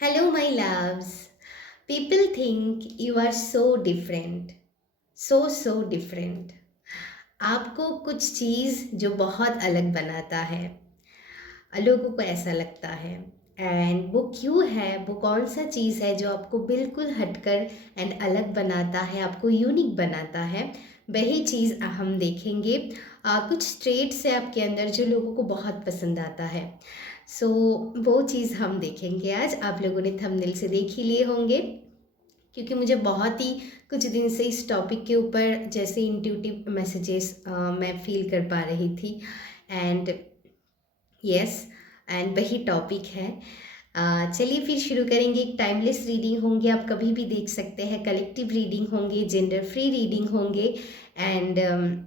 Hello, my loves. People think you are so different. So different. आपको कुछ चीज़ जो बहुत अलग बनाता है, लोगों को ऐसा लगता है। एंड वो क्यों है, वो कौन सा चीज़ है जो आपको बिल्कुल हटकर एंड अलग बनाता है, आपको यूनिक बनाता है, वही चीज़ हम देखेंगे। कुछ ट्रेट्स है आपके अंदर जो लोगों को बहुत पसंद आता है। सो वो चीज़ हम देखेंगे आज। आप लोगों ने थंबनेल से देख ही लिए होंगे, क्योंकि मुझे बहुत ही कुछ दिन से इस टॉपिक के ऊपर जैसे इंट्यूटिव मैसेजेस मैं फील कर पा रही थी। एंड यस, एंड वही टॉपिक है। चलिए फिर शुरू करेंगे। एक टाइमलेस रीडिंग होंगे, आप कभी भी देख सकते हैं। कलेक्टिव रीडिंग होंगे, जेंडर फ्री रीडिंग होंगे। एंड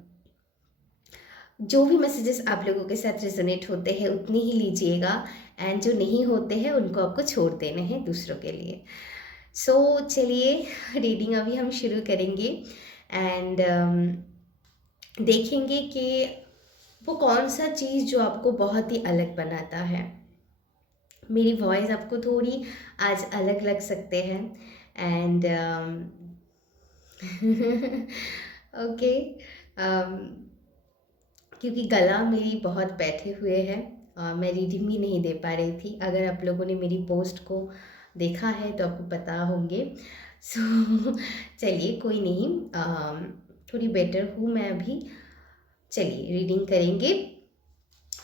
जो भी मैसेजेस आप लोगों के साथ रेजोनेट होते हैं उतने ही लीजिएगा, एंड जो नहीं होते हैं उनको आपको छोड़ देने हैं दूसरों के लिए। सो चलिए रीडिंग अभी हम शुरू करेंगे। एंड देखेंगे कि वो कौन सा चीज़ जो आपको बहुत ही अलग बनाता है। मेरी वॉइस आपको थोड़ी आज अलग लग सकते हैं। एंड ओके, क्योंकि गला मेरी बहुत बैठे हुए है। मैं रीडिंग भी नहीं दे पा रही थी। अगर आप लोगों ने मेरी पोस्ट को देखा है तो आपको पता होंगे। सो चलिए कोई नहीं, थोड़ी बेटर हूँ मैं अभी। चलिए रीडिंग करेंगे।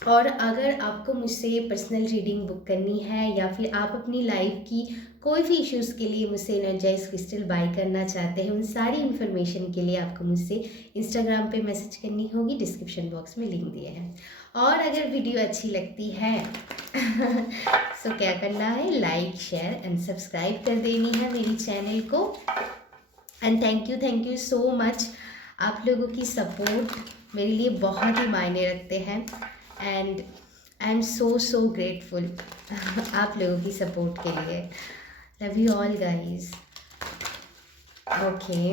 और अगर आपको मुझसे पर्सनल रीडिंग बुक करनी है, या फिर आप अपनी लाइफ की कोई भी इश्यूज़ के लिए मुझसे एनर्जाइज क्रिस्टल बाय करना चाहते हैं, उन सारी इन्फॉर्मेशन के लिए आपको मुझसे इंस्टाग्राम पे मैसेज करनी होगी। डिस्क्रिप्शन बॉक्स में लिंक दिए हैं। और अगर वीडियो अच्छी लगती है सो क्या करना है, लाइक शेयर एंड सब्सक्राइब कर देनी है मेरी चैनल को। And thank you so much. आप लोगों की सपोर्ट मेरे लिए बहुत ही मायने रखते हैं। And I am so grateful आप लोगों की सपोर्ट के लिए। Love you all guys. Okay,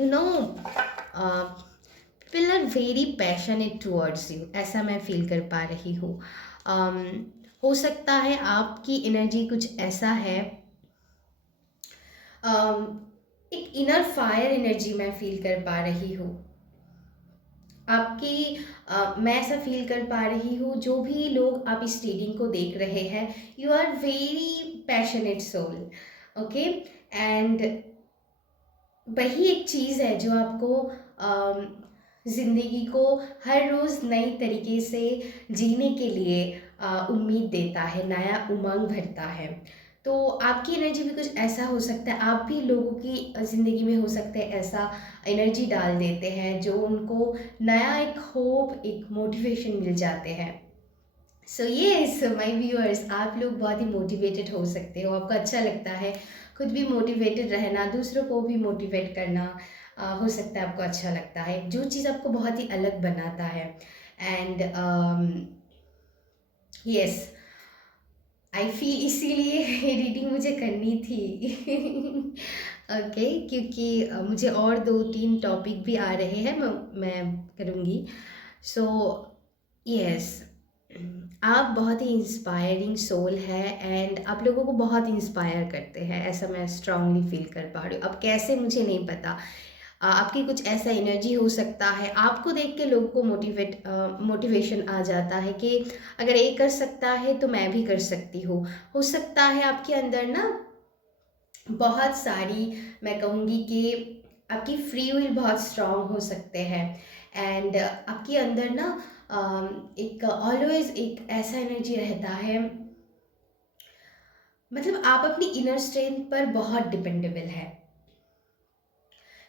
you know, people are very passionate towards you, ऐसा मैं फील कर पा रही हूँ। हो सकता है आपकी एनर्जी कुछ ऐसा है, एक इनर फायर एनर्जी मैं फील कर पा रही हूँ आपकी। मैं ऐसा फील कर पा रही हूँ, जो भी लोग आप इस रीडिंग को देख रहे हैं, you are very passionate soul. Okay, and वही एक चीज़ है जो आपको ज़िंदगी को हर रोज़ नई तरीके से जीने के लिए उम्मीद देता है, नया उमंग भरता है। तो आपकी एनर्जी भी कुछ ऐसा हो सकता है, आप भी लोगों की ज़िंदगी में हो सकते हैं ऐसा एनर्जी डाल देते हैं जो उनको नया एक होप, एक मोटिवेशन मिल जाते हैं। सो यस माय व्यूअर्स, आप लोग बहुत ही मोटिवेटेड हो सकते हो। आपको अच्छा लगता है खुद भी मोटिवेटेड रहना, दूसरों को भी मोटिवेट करना। हो सकता है आपको अच्छा लगता है, जो चीज़ आपको बहुत ही अलग बनाता है। एंड यस, आई फील इसीलिए रीडिंग मुझे करनी थी। ओके, क्योंकि मुझे और 2-3 टॉपिक भी आ रहे हैं, मैं करूँगी। सो यस, आप बहुत ही इंस्पायरिंग सोल है, एंड आप लोगों को बहुत इंस्पायर करते हैं, ऐसा मैं स्ट्रांगली फील कर पा रही हूँ। अब कैसे मुझे नहीं पता। आपकी कुछ ऐसा एनर्जी हो सकता है, आपको देख के लोगों को मोटिवेशन आ जाता है कि अगर ये कर सकता है तो मैं भी कर सकती हूँ। हो सकता है आपके अंदर ना बहुत सारी, मैं कहूँगी कि आपकी फ्री विल बहुत स्ट्रांग हो सकते हैं। एंड आपके अंदर ना एक ऑलवेज एक ऐसा एनर्जी रहता है, मतलब आप अपनी इनर स्ट्रेंथ पर बहुत डिपेंडेबल है।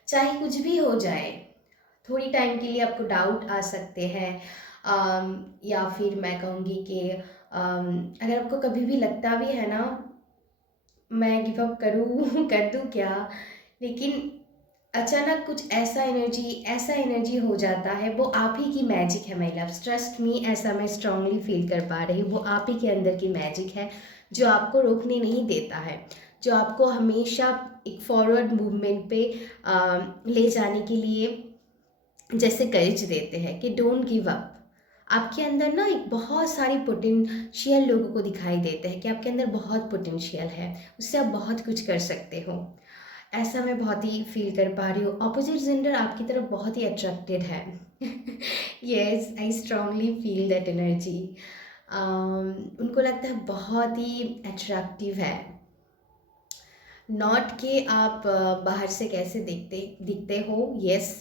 चाहे कुछ भी हो जाए, थोड़ी टाइम के लिए आपको डाउट आ सकते हैं। या फिर मैं कहूँगी कि अगर आपको कभी भी लगता भी है ना, मैं गिव अप करूँ कर दूँ क्या, लेकिन अचानक कुछ ऐसा एनर्जी हो जाता है। वो आप ही की मैजिक है माय लव्स, ट्रस्ट मी, ऐसा मैं स्ट्रांगली फील कर पा रही हूँ। वो आप ही के अंदर की मैजिक है जो आपको रोकने नहीं देता है, जो आपको हमेशा एक फॉरवर्ड मूवमेंट पे ले जाने के लिए जैसे करेज देते हैं कि डोंट गिव अप, आपके अंदर ना एक बहुत सारी पोटेंशियल लोगों को दिखाई देते हैं कि आपके अंदर बहुत पोटेंशियल है, उससे आप बहुत कुछ कर सकते हो। ऐसा मैं बहुत ही फील कर पा रही हूँ। ऑपोजिट जेंडर आपकी तरफ बहुत ही अट्रैक्टेड है। Yes, I strongly feel that energy. उनको लगता है बहुत ही अट्रैक्टिव है। नॉट कि आप बाहर से कैसे दिखते हो। यस,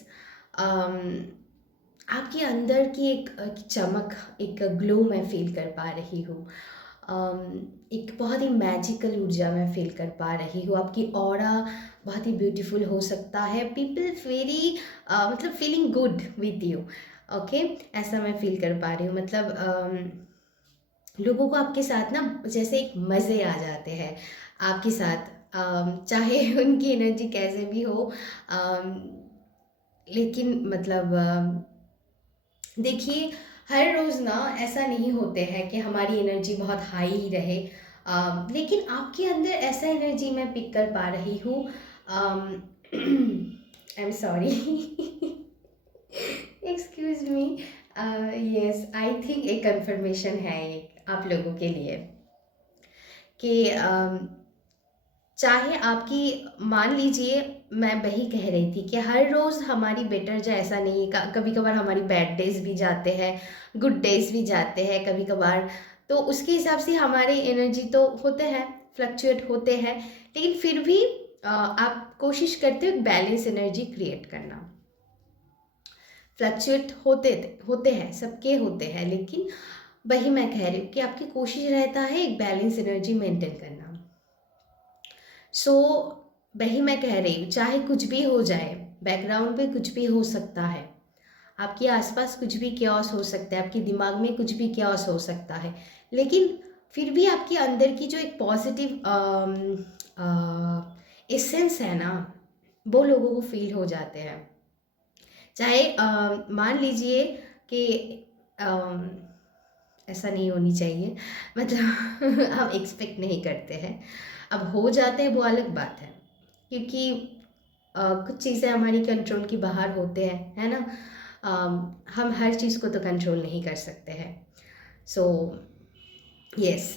आपके अंदर की एक चमक, एक ग्लो मैं फील कर पा रही हूँ। एक बहुत ही मैजिकल ऊर्जा मैं फील कर पा रही हूँ। आपकी ऑरा बहुत ही ब्यूटीफुल हो सकता है। पीपल वेरी मतलब feeling good with you. Okay, ऐसा मैं फील कर पा रही हूँ। मतलब लोगों को आपके साथ ना जैसे एक मज़े आ जाते हैं आपके साथ, चाहे उनकी एनर्जी कैसे भी हो। अम, लेकिन मतलब देखिए, हर रोज़ ना ऐसा नहीं होते हैं कि हमारी एनर्जी बहुत हाई ही रहे। लेकिन आपके अंदर ऐसा एनर्जी मैं पिक कर पा रही हूँ। I am sorry, excuse me. Yes, I think एक कंफर्मेशन है एक आप लोगों के लिए कि चाहे आपकी, मान लीजिए, मैं वही कह रही थी कि हर रोज़ हमारी बेटर जाए ऐसा नहीं है। कभी कभार हमारी बैड डेज भी जाते हैं, गुड डेज भी जाते हैं कभी कभार। तो उसके हिसाब से हमारे एनर्जी तो होते हैं, फ्लक्चुएट होते हैं। लेकिन फिर भी आप कोशिश करते हो एक बैलेंस एनर्जी क्रिएट करना। फ्लक्चुएट होते हैं, सबके होते हैं, लेकिन वही मैं कह रही हूँ कि आपकी कोशिश रहता है एक बैलेंस एनर्जी मेंटेन करना। सो वही मैं कह रही हूँ, चाहे कुछ भी हो जाए, बैकग्राउंड पे कुछ भी हो सकता है, आपके आसपास कुछ भी क्योस हो सकता है, आपके दिमाग में कुछ भी क्योस हो सकता है, लेकिन फिर भी आपके अंदर की जो एक पॉजिटिव एसेंस है ना, वो लोगों को फील हो जाते हैं। चाहे मान लीजिए कि ऐसा नहीं होनी चाहिए, मतलब हम एक्सपेक्ट नहीं करते हैं, अब हो जाते हैं वो अलग बात है। क्योंकि कुछ चीज़ें हमारी कंट्रोल की बाहर होते हैं, है ना। हम हर चीज़ को तो कंट्रोल नहीं कर सकते हैं। सो यस,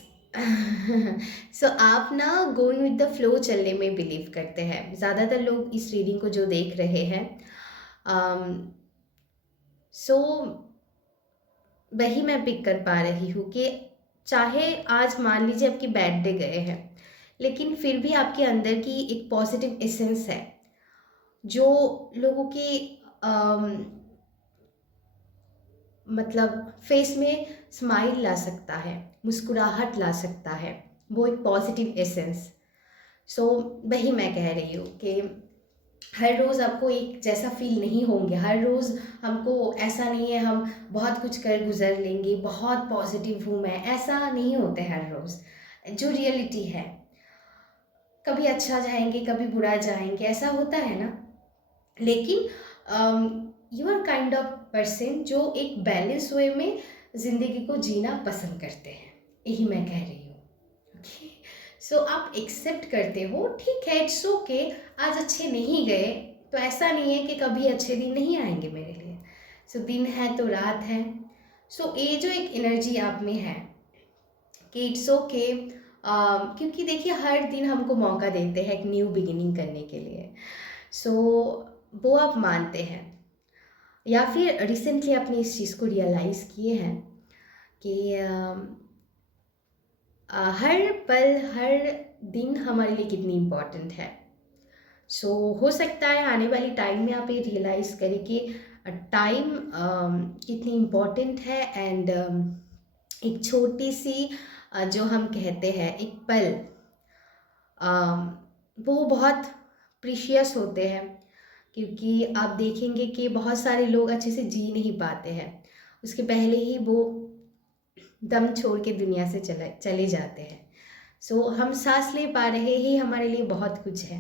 सो आप ना गोइंग विद द फ्लो चलने में बिलीव करते हैं ज़्यादातर लोग इस रीडिंग को जो देख रहे हैं। सो वही मैं पिक कर पा रही हूँ कि चाहे आज मान लीजिए आपकी बैड डे गए हैं, लेकिन फिर भी आपके अंदर की एक पॉजिटिव एसेंस है जो लोगों के मतलब फेस में स्माइल ला सकता है, मुस्कुराहट ला सकता है, वो एक पॉजिटिव एसेंस। सो वही मैं कह रही हूँ कि हर रोज़ आपको एक जैसा फील नहीं होंगे, हर रोज़ हमको ऐसा नहीं है हम बहुत कुछ कर गुजर लेंगे, बहुत पॉजिटिव हूँ मैं, ऐसा नहीं होता है हर रोज़। जो रियलिटी है, कभी अच्छा जाएंगे कभी बुरा जाएंगे, ऐसा होता है ना। लेकिन you are kind of person जो एक बैलेंस वे में ज़िंदगी को जीना पसंद करते हैं, यही मैं कह रही हूँ। ओके, सो आप एक्सेप्ट करते हो, ठीक है, इट्स ओके, आज अच्छे नहीं गए तो ऐसा नहीं है कि कभी अच्छे दिन नहीं आएंगे मेरे लिए। सो दिन है तो रात है। सो ये जो एक एनर्जी आप में है कि इट्स ओके, क्योंकि देखिए हर दिन हमको मौका देते हैं एक न्यू बिगिनिंग करने के लिए। सो वो आप मानते हैं या फिर रिसेंटली आपने इस चीज़ को रियलाइज़ किए हैं कि हर पल हर दिन हमारे लिए कितनी इम्पोर्टेंट है। सो हो सकता है आने वाली टाइम में आप ये रियलाइज़ करें कि टाइम कितनी इम्पोर्टेंट है। एंड एक छोटी सी जो हम कहते हैं एक पल, वो बहुत प्रीशियस होते हैं। क्योंकि आप देखेंगे कि बहुत सारे लोग अच्छे से जी नहीं पाते हैं, उसके पहले ही वो दम छोड़ के दुनिया से चले जाते हैं। सो हम सांस ले पा रहे ही हमारे लिए बहुत कुछ है।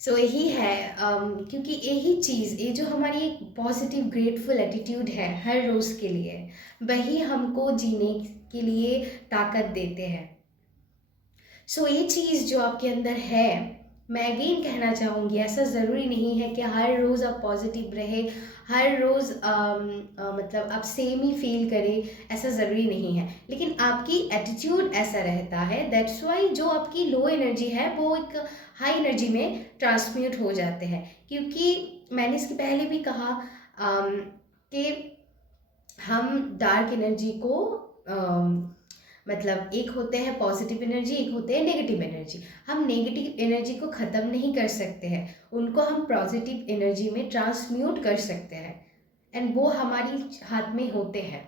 सो यही है, क्योंकि यही चीज़, ये जो हमारी एक पॉजिटिव ग्रेटफुल एटीट्यूड है हर रोज़ के लिए, वही हमको जीने के लिए ताकत देते हैं। सो ये चीज़ जो आपके अंदर है, मैं अगेन कहना चाहूँगी, ऐसा ज़रूरी नहीं है कि हर रोज़ आप पॉजिटिव रहे, हर रोज़ मतलब आप सेम ही फील करें, ऐसा ज़रूरी नहीं है। लेकिन आपकी एटीट्यूड ऐसा रहता है, दैट्स वाई जो आपकी लो एनर्जी है वो एक हाई एनर्जी में ट्रांसम्यूट हो जाते हैं। क्योंकि मैंने इसके पहले भी कहा कि हम डार्क एनर्जी को मतलब एक होते हैं पॉजिटिव एनर्जी, एक होते हैं नेगेटिव एनर्जी। हम नेगेटिव एनर्जी को ख़त्म नहीं कर सकते हैं, उनको हम पॉजिटिव एनर्जी में ट्रांसम्यूट कर सकते हैं, एंड वो हमारी हाथ में होते हैं।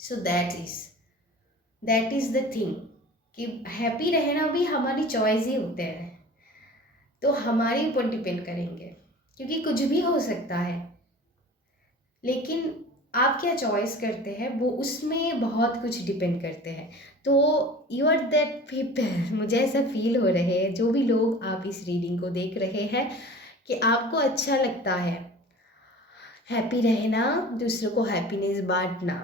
So that is the thing कि हैप्पी रहना भी हमारी चॉइस ही होते हैं, तो हमारे ऊपर डिपेंड करेंगे, क्योंकि कुछ भी हो सकता है, लेकिन आप क्या चॉइस करते हैं वो उसमें बहुत कुछ डिपेंड करते हैं। तो यू आर दैट पीपल, मुझे ऐसा फील हो रहे हैं, जो भी लोग आप इस रीडिंग को देख रहे हैं, कि आपको अच्छा लगता है हैप्पी रहना, दूसरों को हैप्पीनेस बांटना।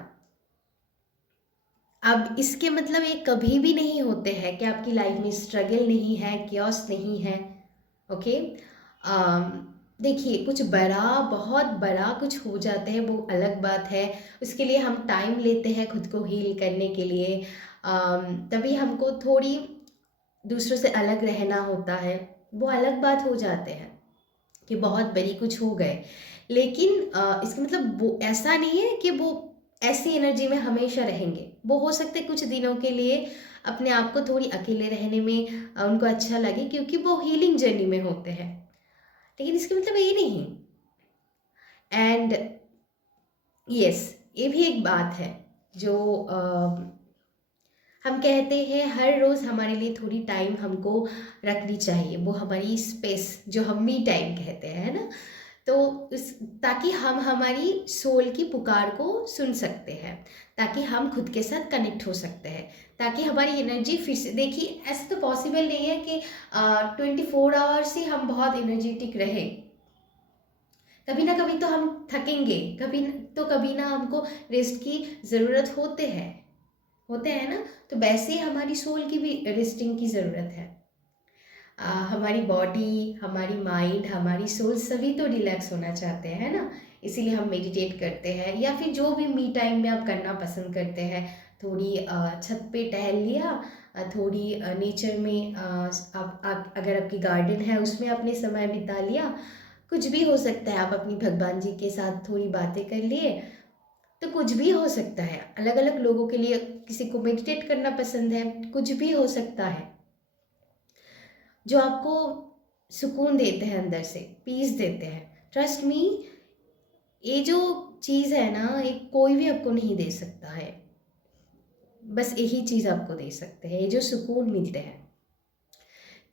अब इसके मतलब ये कभी भी नहीं होते हैं कि आपकी लाइफ में स्ट्रगल नहीं है, क्योस नहीं है। ओके, देखिए कुछ बड़ा, बहुत बड़ा कुछ हो जाता है वो अलग बात है, उसके लिए हम टाइम लेते हैं खुद को हील करने के लिए। तभी हमको थोड़ी दूसरों से अलग रहना होता है, वो अलग बात हो जाते हैं कि बहुत बड़ी कुछ हो गए। लेकिन इसका मतलब वो ऐसा नहीं है कि वो ऐसी एनर्जी में हमेशा रहेंगे। वो हो सकते कुछ दिनों के लिए अपने आप को थोड़ी अकेले रहने में उनको अच्छा लगे, क्योंकि वो हीलिंग जर्नी में होते हैं, लेकिन इसका मतलब ये नहीं। एंड यस, ये भी एक बात है जो हम कहते हैं हर रोज़ हमारे लिए थोड़ी टाइम हमको रखनी चाहिए, वो हमारी स्पेस जो हम मी टाइम कहते हैं, है ना। तो इस ताकि हम हमारी सोल की पुकार को सुन सकते हैं, ताकि हम खुद के साथ कनेक्ट हो सकते हैं, ताकि हमारी एनर्जी फिर से, देखिए ऐसा तो पॉसिबल नहीं है कि 24 आवर्स ही हम बहुत एनर्जेटिक रहे। कभी ना कभी तो हम थकेंगे, कभी ना हमको रेस्ट की ज़रूरत होते हैं ना। तो वैसे ही हमारी सोल की भी रेस्टिंग की ज़रूरत है। हमारी बॉडी, हमारी माइंड, हमारी सोल सभी तो रिलैक्स होना चाहते हैं, है ना। इसीलिए हम मेडिटेट करते हैं, या फिर जो भी मी टाइम में आप करना पसंद करते हैं। थोड़ी छत पे टहल लिया, थोड़ी नेचर में आप अगर आपकी गार्डन है उसमें अपने समय बिता लिया, कुछ भी हो सकता है। आप अपनी भगवान जी के साथ थोड़ी बातें कर लिए, तो कुछ भी हो सकता है। अलग अलग लोगों के लिए, किसी को मेडिटेट करना पसंद है, कुछ भी हो सकता है जो आपको सुकून देते हैं, अंदर से पीस देते हैं। ट्रस्ट मी, ये जो चीज़ है ना, ये कोई भी आपको नहीं दे सकता है, बस यही चीज़ आपको दे सकते हैं, ये जो सुकून मिलते हैं।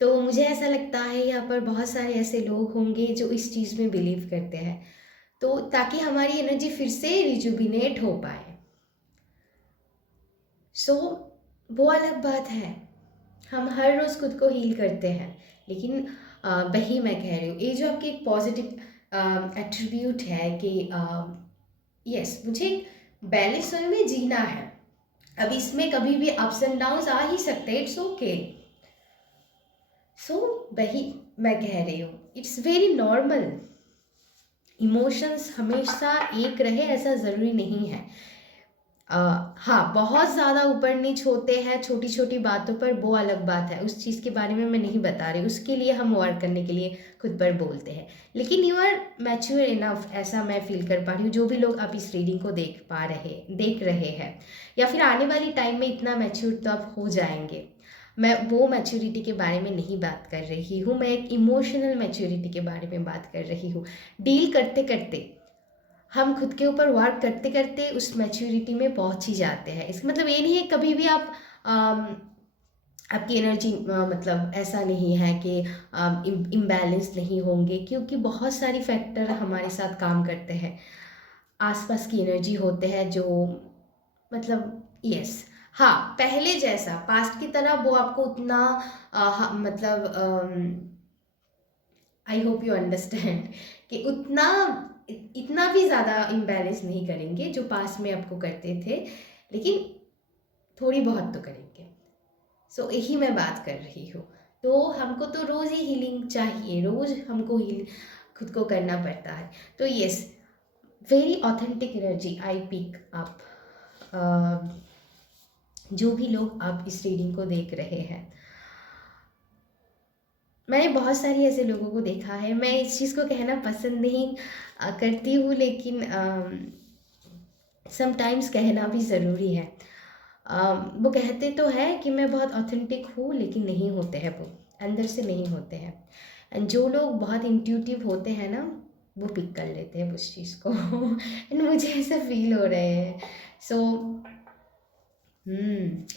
तो मुझे ऐसा लगता है यहाँ पर बहुत सारे ऐसे लोग होंगे जो इस चीज़ में बिलीव करते हैं, तो ताकि हमारी एनर्जी फिर से रिजुबिनेट हो पाए। सो वो अलग बात है, हम हर रोज़ खुद को हील करते हैं, लेकिन वही मैं कह रही हूँ, ये जो आपकी एक पॉजिटिव एट्रीब्यूट है कि यस, मुझे बैलेंस में जीना है। अब इसमें कभी भी अप्स एंड डाउन्स आ ही सकते हैं, इट्स ओके। सो वही मैं कह रही हूँ, इट्स वेरी नॉर्मल। इमोशंस हमेशा एक रहे ऐसा ज़रूरी नहीं है। हाँ, बहुत ज़्यादा ऊपर नीच होते हैं छोटी छोटी बातों पर, वो अलग बात है, उस चीज़ के बारे में मैं नहीं बता रही, उसके लिए हम वर्क करने के लिए खुद पर बोलते हैं। लेकिन यू आर मैच्योर इनफ, ऐसा मैं फील कर पा रही हूँ। जो भी लोग आप इस रीडिंग को देख रहे हैं, या फिर आने वाली टाइम में इतना मैच्योर तो आप हो जाएंगे। मैं वो मैच्योरिटी के बारे में नहीं बात कर रही हूँ, मैं एक इमोशनल मैच्योरिटी के बारे में बात कर रही हूँ। डील करते करते, हम खुद के ऊपर वर्क करते करते उस मैच्योरिटी में पहुंच ही जाते हैं। इसका मतलब ये नहीं है कभी भी आप आपकी एनर्जी मतलब ऐसा नहीं है कि इम्बैलेंस नहीं होंगे, क्योंकि बहुत सारी फैक्टर हमारे साथ काम करते हैं। आसपास की एनर्जी होते हैं जो मतलब यस, हाँ, पहले जैसा पास्ट की तरह वो आपको उतना मतलब आई होप यू अंडरस्टैंड कि इतना भी ज़्यादा इम्बैलेंस नहीं करेंगे जो पास में आपको करते थे, लेकिन थोड़ी बहुत तो करेंगे। सो यही मैं बात कर रही हूँ। तो हमको तो रोज़ ही हीलिंग चाहिए, रोज़ हमको हील खुद को करना पड़ता है। तो yes, very authentic energy I pick up. जो भी लोग आप इस रीडिंग को देख रहे हैं, मैंने बहुत सारी ऐसे लोगों को देखा है। मैं इस चीज़ को कहना पसंद नहीं करती हूँ, लेकिन समटाइम्स कहना भी ज़रूरी है। वो कहते तो है कि मैं बहुत ऑथेंटिक हूँ, लेकिन नहीं होते हैं, वो अंदर से नहीं होते हैं। एंड जो लोग बहुत इंट्यूटिव होते हैं ना, वो पिक कर लेते हैं उस चीज़ को। एंड मुझे ऐसा फील हो रहे हैं। सो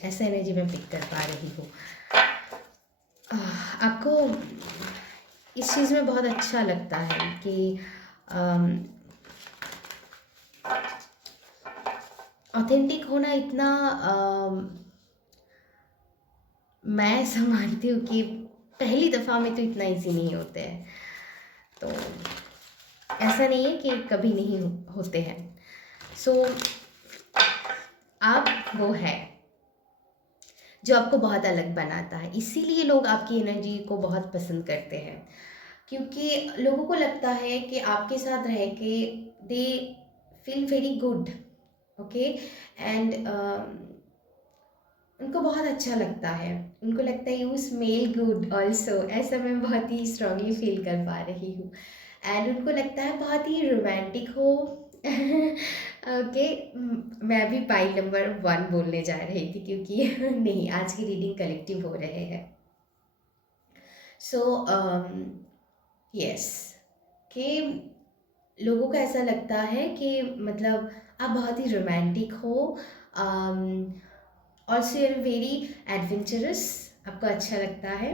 ऐसा एनर्जी मैं पिक कर पा रही हूँ। आपको इस चीज़ में बहुत अच्छा लगता है कि ऑथेंटिक होना इतना मैं ऐसा मानती हूँ कि पहली दफ़ा में तो इतना इजी नहीं होते हैं। तो ऐसा नहीं है कि कभी नहीं होते हैं। सो आप वो है जो आपको बहुत अलग बनाता है, इसीलिए लोग आपकी एनर्जी को बहुत पसंद करते हैं, क्योंकि लोगों को लगता है कि आपके साथ रह के they feel very good, okay, and उनको बहुत अच्छा लगता है। उनको लगता है यू स्मेल गुड ऑल्सो, ऐसा मैं बहुत ही स्ट्रांगली फील कर पा रही हूँ। एंड उनको लगता है बहुत ही रोमांटिक हो। ओके, मैं भी पाइल नंबर 1 बोलने जा रही थी, क्योंकि नहीं, आज की रीडिंग कलेक्टिव हो रहे हैं। सो यस, कि लोगों को ऐसा लगता है कि मतलब आप बहुत ही रोमांटिक हो, ऑल्सो यूर वेरी एडवेंचरस, आपको अच्छा लगता है,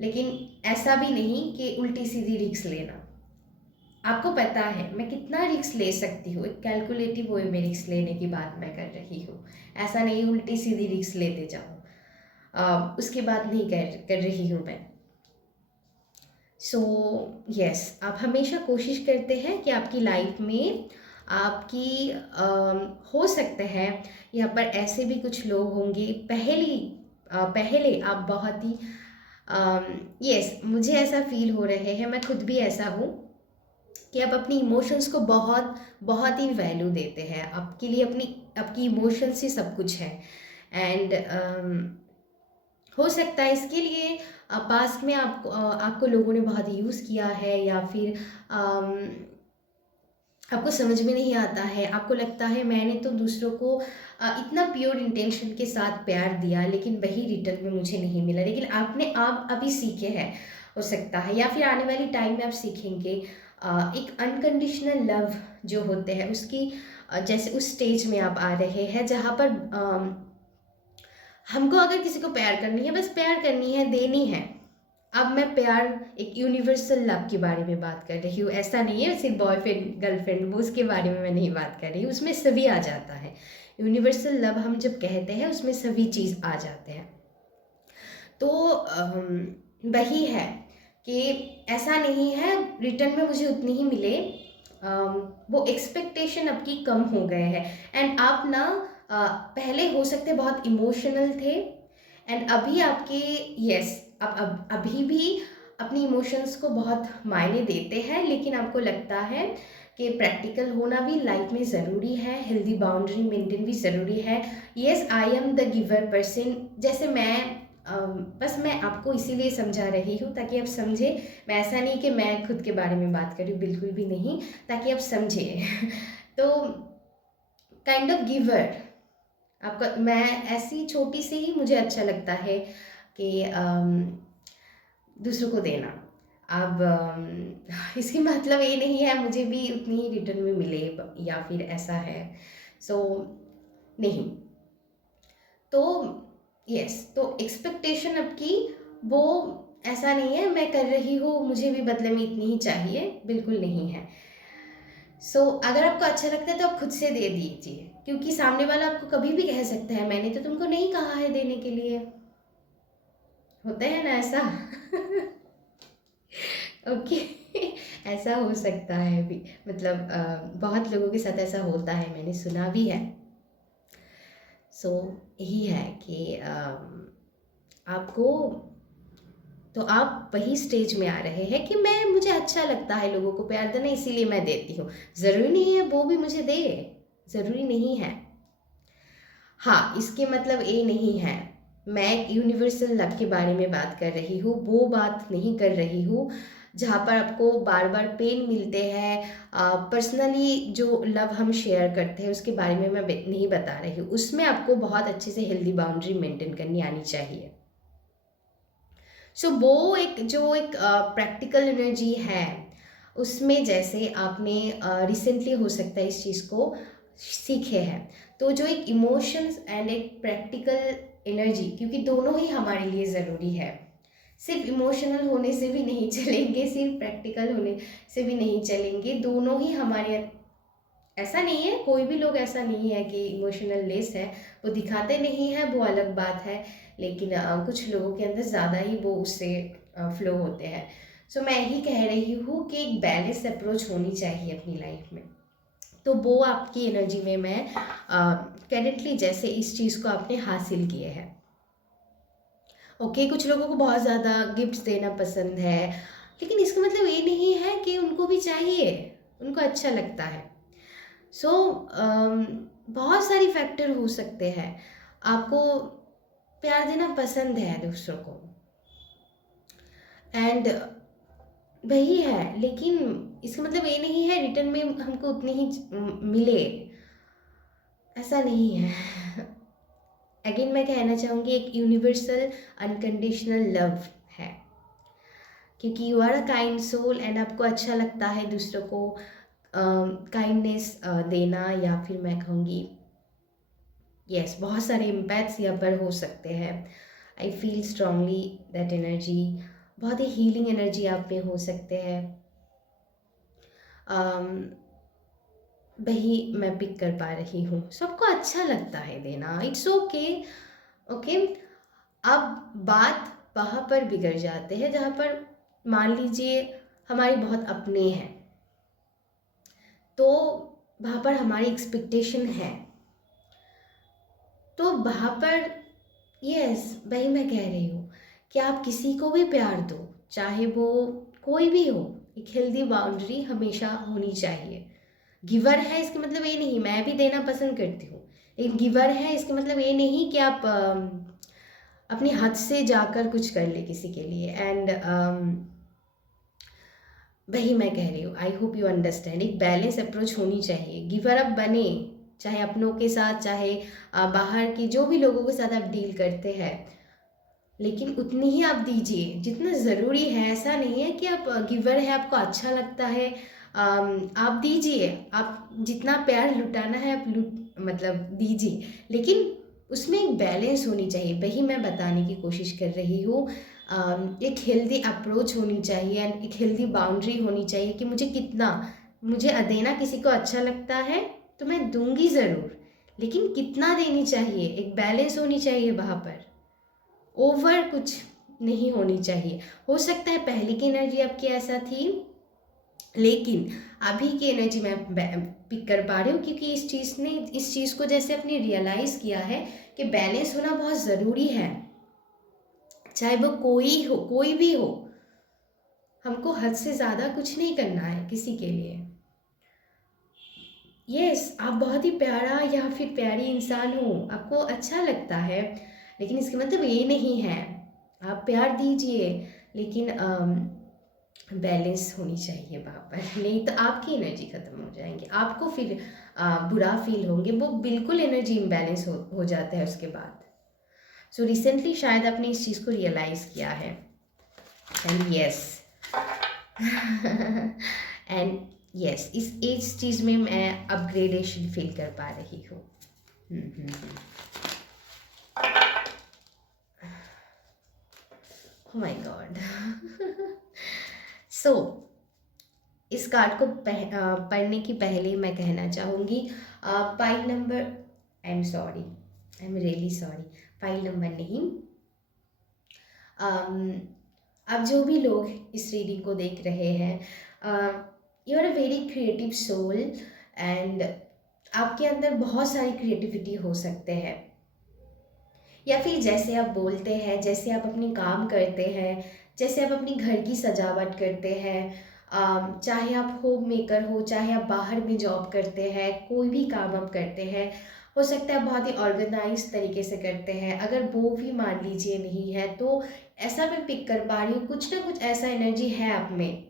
लेकिन ऐसा भी नहीं कि उल्टी सीधी रिस्क लेना। आपको पता है मैं कितना रिस्क ले सकती हूँ, एक कैलकुलेटिव वे में रिस्क लेने की बात मैं कर रही हूँ। ऐसा नहीं उल्टी सीधी रिस्क लेते जाऊँ, उसकी बात नहीं कर रही हूँ मैं। सो यस, आप हमेशा कोशिश करते हैं कि आपकी लाइफ में आपकी हो सकता है यहाँ पर ऐसे भी कुछ लोग होंगे, पहले आप बहुत ही यस, मुझे ऐसा फील हो रहे हैं, मैं खुद भी ऐसा हूँ कि आप अपनी इमोशंस को बहुत बहुत ही वैल्यू देते हैं। आपके लिए आपकी इमोशंस ही सब कुछ है। एंड हो सकता है इसके लिए पास्ट में आपको लोगों ने बहुत यूज़ किया है, या फिर आपको समझ में नहीं आता है। आपको लगता है मैंने तो दूसरों को इतना प्योर इंटेंशन के साथ प्यार दिया, लेकिन वही रिटर्न में मुझे नहीं मिला। लेकिन आप अभी सीखे हैं, हो सकता है, या फिर आने वाली टाइम में आप सीखेंगे। एक अनकंडीशनल लव जो होते हैं उसकी जैसे उस स्टेज में आप आ रहे हैं जहाँ पर हमको अगर किसी को प्यार करनी है, बस प्यार करनी है, देनी है। अब मैं प्यार एक यूनिवर्सल लव के बारे में बात कर रही हूँ, ऐसा नहीं है सिर्फ बॉयफ्रेंड गर्लफ्रेंड वो उसके बारे में मैं नहीं बात कर रही हूँ, उसमें सभी आ जाता है। यूनिवर्सल लव हम जब कहते हैं उसमें सभी चीज़ आ जाते हैं। तो वही है कि ऐसा नहीं है रिटर्न में मुझे उतनी ही मिले, वो एक्सपेक्टेशन आपकी कम हो गए हैं। एंड आप ना पहले हो सकते बहुत इमोशनल थे, एंड अभी आपके यस, आप अभी भी अपनी इमोशंस को बहुत मायने देते हैं, लेकिन आपको लगता है कि प्रैक्टिकल होना भी लाइफ में ज़रूरी है, हेल्दी बाउंड्री मेंटेन भी ज़रूरी है। Yes, I am the giver person, जैसे मैं बस मैं आपको इसीलिए समझा रही हूँ ताकि आप समझे। मैं ऐसा नहीं कि मैं खुद के बारे में बात कर रही हूँ, बिल्कुल भी नहीं, ताकि आप समझे। तो काइंड ऑफ गिवर आपका, मैं ऐसी छोटी सी ही मुझे अच्छा लगता है कि दूसरों को देना। अब इसकी मतलब ये नहीं है मुझे भी उतनी ही रिटर्न में मिले, या फिर ऐसा है। सो नहीं, तो यस, तो एक्सपेक्टेशन आपकी वो ऐसा नहीं है मैं कर रही हूँ मुझे भी बदले में इतनी ही चाहिए, बिल्कुल नहीं है। सो अगर आपको अच्छा लगता है तो आप खुद से दे दीजिए, क्योंकि सामने वाला आपको कभी भी कह सकता है मैंने तो तुमको नहीं कहा है देने के लिए, होता है ना ऐसा। ओके। ऐसा हो सकता है भी, मतलब बहुत लोगों के साथ ऐसा होता है, मैंने सुना भी है। सो यही है कि आपको तो आप वही स्टेज में आ रहे हैं कि मुझे अच्छा लगता है लोगों को प्यार देना, इसीलिए मैं देती हूँ। ज़रूरी नहीं है वो भी मुझे दे, ज़रूरी नहीं है। हाँ, इसके मतलब ये नहीं है मैं एक यूनिवर्सल लव के बारे में बात कर रही हूँ, वो बात नहीं कर रही हूँ जहाँ पर आपको बार बार पेन मिलते हैं। पर्सनली जो लव हम शेयर करते हैं उसके बारे में मैं नहीं बता रही हूँ, उसमें आपको बहुत अच्छे से हेल्दी बाउंड्री मेंटेन करनी आनी चाहिए। वो एक प्रैक्टिकल एनर्जी है, उसमें जैसे आपने रिसेंटली हो सकता है इस चीज़ को सीखे हैं, तो जो एक इमोशंस एंड एक प्रैक्टिकल एनर्जी, क्योंकि दोनों ही हमारे लिए ज़रूरी है। सिर्फ इमोशनल होने से भी नहीं चलेंगे, सिर्फ प्रैक्टिकल होने से भी नहीं चलेंगे, दोनों ही हमारे, ऐसा नहीं है, कोई भी लोग ऐसा नहीं है कि इमोशनल लेस है, वो दिखाते नहीं है, वो अलग बात है, लेकिन कुछ लोगों के अंदर ज़्यादा ही वो उससे फ्लो होते हैं। मैं यही कह रही हूँ कि एक बैलेंस अप्रोच होनी चाहिए अपनी लाइफ में। तो वो आपकी एनर्जी में मैं करेंटली जैसे इस चीज़ को आपने हासिल किए हैं। ओके, कुछ लोगों को बहुत ज़्यादा गिफ्ट्स देना पसंद है, लेकिन इसका मतलब ये नहीं है कि उनको भी चाहिए, उनको अच्छा लगता है। बहुत सारी फैक्टर हो सकते हैं। आपको प्यार देना पसंद है दूसरों को, एंड वही है, लेकिन इसका मतलब ये नहीं है रिटर्न में हमको उतनी ही मिले, ऐसा नहीं है। अगेन मैं कहना चाहूँगी एक यूनिवर्सल अनकंडीशनल लव है, क्योंकि you are a kind soul and आपको अच्छा लगता है दूसरों को काइंडनेस देना, या फिर मैं कहूँगी यस, बहुत सारे इम्पैक्ट्स यहाँ पर हो सकते हैं। I feel strongly that energy, बहुत ही हीलिंग एनर्जी आप में हो सकते हैं। वही मैं पिक कर पा रही हूँ, सबको अच्छा लगता है देना, इट्स ओके। ओके, अब बात वहाँ पर बिगड़ जाते हैं जहाँ पर मान लीजिए हमारे बहुत अपने हैं, तो वहाँ पर हमारी एक्सपेक्टेशन है, तो वहाँ पर यस, वही मैं कह रही हूँ कि आप किसी को भी प्यार दो, चाहे वो कोई भी हो, एक हेल्दी बाउंड्री हमेशा होनी चाहिए। गिवर है इसका मतलब ये नहीं, मैं भी देना पसंद करती हूँ, लेकिन गिवर है इसका मतलब ये नहीं कि आप अपने हद से जाकर कुछ कर ले किसी के लिए। एंड वही मैं कह रही हूँ, आई होप यू अंडरस्टैंड, एक बैलेंस अप्रोच होनी चाहिए। गिवर अप बने, चाहे अपनों के साथ, चाहे बाहर के जो भी लोगों के साथ आप डील करते हैं, लेकिन उतनी ही आप दीजिए जितना ज़रूरी है। ऐसा नहीं है कि आप गिवर है, आपको अच्छा लगता है आप दीजिए, आप जितना प्यार लुटाना है आप मतलब दीजिए, लेकिन उसमें एक बैलेंस होनी चाहिए। वही मैं बताने की कोशिश कर रही हूँ। एक हेल्दी अप्रोच होनी चाहिए एंड एक हेल्दी बाउंड्री होनी चाहिए कि मुझे कितना, मुझे देना किसी को अच्छा लगता है तो मैं दूंगी ज़रूर, लेकिन कितना देनी चाहिए, एक बैलेंस होनी चाहिए वहाँ पर, ओवर कुछ नहीं होनी चाहिए। हो सकता है पहले की एनर्जी आपकी ऐसा थी, लेकिन अभी की एनर्जी मैं पिक कर पा रही हूँ, क्योंकि इस चीज़ को जैसे अपने रियलाइज़ किया है कि बैलेंस होना बहुत ज़रूरी है, चाहे वो कोई भी हो, हमको हद से ज़्यादा कुछ नहीं करना है किसी के लिए। यस, आप बहुत ही प्यारा या फिर प्यारी इंसान हो, आपको अच्छा लगता है, लेकिन इसका मतलब ये नहीं है, आप प्यार दीजिए, लेकिन बैलेंस होनी चाहिए वहाँ पर, नहीं तो आपकी एनर्जी ख़त्म हो जाएंगी, आपको फिर बुरा फील होंगे, वो बिल्कुल एनर्जी इम्बैलेंस हो जाता है उसके बाद। रिसेंटली शायद आपने इस चीज़ को रियलाइज़ किया है, एंड यस एंड यस, इस चीज़ में मैं अपग्रेडेशन फील कर पा रही हूँ। Oh my God. इस कार्ड को पढ़ने की पहले मैं कहना चाहूँगी, file number, I am sorry, I am really sorry, file number नहीं, अब जो भी लोग इस रीडिंग को देख रहे हैं, you are a very creative soul and आपके अंदर बहुत सारी क्रिएटिविटी हो सकते हैं, या फिर जैसे आप बोलते हैं, जैसे आप अपने काम करते हैं, जैसे आप अपनी घर की सजावट करते हैं, चाहे आप होम मेकर हो, चाहे आप बाहर में जॉब करते हैं, कोई भी काम आप करते हैं, हो सकता है बहुत ही ऑर्गेनाइज तरीके से करते हैं, अगर वो भी मान लीजिए नहीं है तो ऐसा मैं पिक कर पा रही हूँ, कुछ ना कुछ ऐसा एनर्जी है आप में।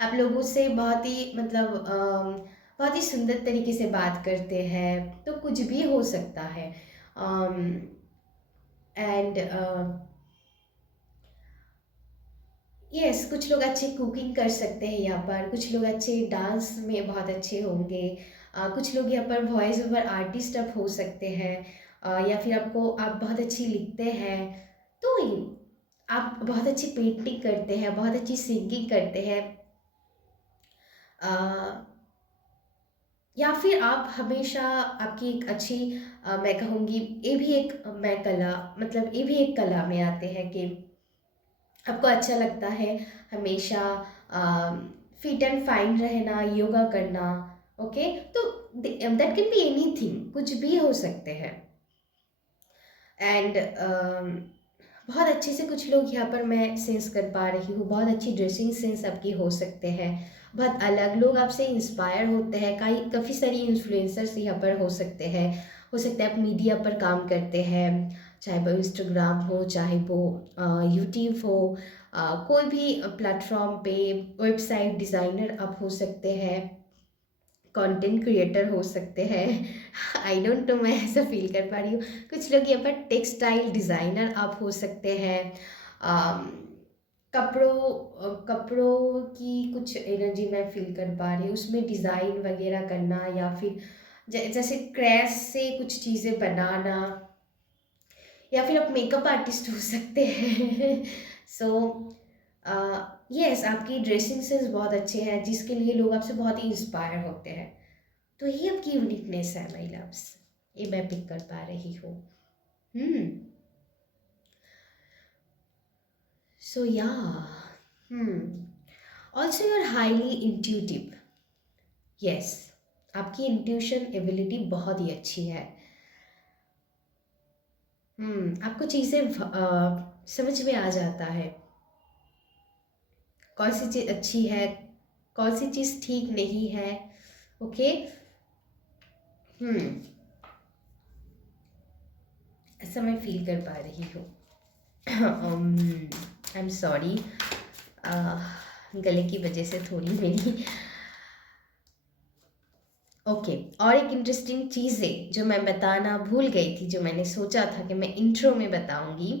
आप लोगों से बहुत ही मतलब बहुत ही सुंदर तरीके से बात करते हैं, तो कुछ भी हो सकता है। एंड यस, कुछ लोग अच्छे कुकिंग कर सकते हैं यहाँ पर, कुछ लोग अच्छे डांस में बहुत अच्छे होंगे, कुछ लोग यहाँ पर वॉइस ओवर आर्टिस्ट आप हो सकते हैं, या फिर आप बहुत अच्छी लिखते हैं, तो आप बहुत अच्छी पेंटिंग करते हैं, बहुत अच्छी सिंगिंग करते हैं, या फिर आप हमेशा आपकी एक अच्छी मैं कहूँगी ये भी एक मैं कला मतलब ये भी एक कला में आते हैं कि आपको अच्छा लगता है हमेशा फिट एंड फाइन रहना, योगा करना। ओके, तो दैट कैन बी एनीथिंग, कुछ भी हो सकते हैं। एंड बहुत अच्छे से कुछ लोग यहाँ पर मैं सेंस कर पा रही हूँ, बहुत अच्छी ड्रेसिंग सेंस आपकी हो सकते हैं, बहुत अलग लोग आपसे इंस्पायर होते हैं, काफ़ी सारी इन्फ्लुएंसर्स यहाँ पर हो सकते हैं, हो सकता है आप मीडिया पर काम करते हैं, चाहे वो इंस्टाग्राम हो, चाहे वो यूट्यूब हो, कोई भी प्लेटफॉर्म पे वेबसाइट डिज़ाइनर आप हो सकते हैं, कंटेंट क्रिएटर हो सकते हैं। आई डोंट नो, मैं ऐसा फील कर पा रही हूँ। कुछ लोग यहाँ पर टेक्सटाइल डिज़ाइनर आप हो सकते हैं। अम, कपड़ों की कुछ एनर्जी मैं फील कर पा रही हूँ, उसमें डिज़ाइन वगैरह करना, या फिर जैसे क्रैश से कुछ चीज़ें बनाना, या फिर आप मेकअप आर्टिस्ट हो सकते हैं। सो यस, आपकी ड्रेसिंग सेंस बहुत अच्छे हैं, जिसके लिए लोग आपसे बहुत ही इंस्पायर होते हैं। तो ये आपकी यूनिकनेस है माय लव्स, ये मैं पिक कर पा रही हूँ। हम्म सो या also you are highly intuitive. Yes, आपकी इंट्यूशन एबिलिटी बहुत ही अच्छी है। आपको चीज़ें समझ में आ जाता है, कौन सी चीज़ अच्छी है, कौन सी चीज़ ठीक नहीं है। ओके। हम्म ऐसा मैं फील कर पा रही हूँ। आई एम सॉरी, गले की वजह से थोड़ी मेरी ओके। और एक इंटरेस्टिंग चीज़ है जो मैं बताना भूल गई थी, जो मैंने सोचा था कि मैं इंट्रो में बताऊंगी,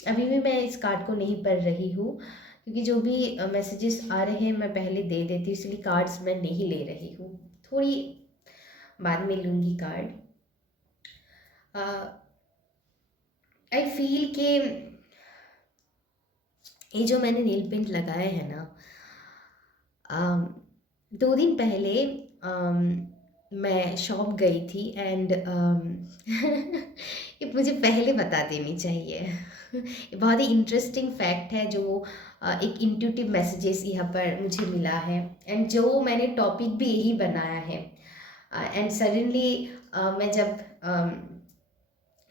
अभी भी मैं इस कार्ड को नहीं पढ़ रही हूँ, क्योंकि जो भी मैसेजेस आ रहे हैं मैं पहले दे देती हूँ, इसलिए कार्ड्स मैं नहीं ले रही हूँ, थोड़ी बाद में लूँगी कार्ड। आई फील कि ये जो मैंने नेल पेंट लगाए हैं ना, 2 दिन पहले मैं शॉप गई थी, एंड ये मुझे पहले बता देनी चाहिए। ये बहुत ही इंटरेस्टिंग फैक्ट है, जो एक इंट्यूटिव मैसेजेस यहाँ पर मुझे मिला है, एंड जो मैंने टॉपिक भी यही बनाया है। एंड सडनली मैं जब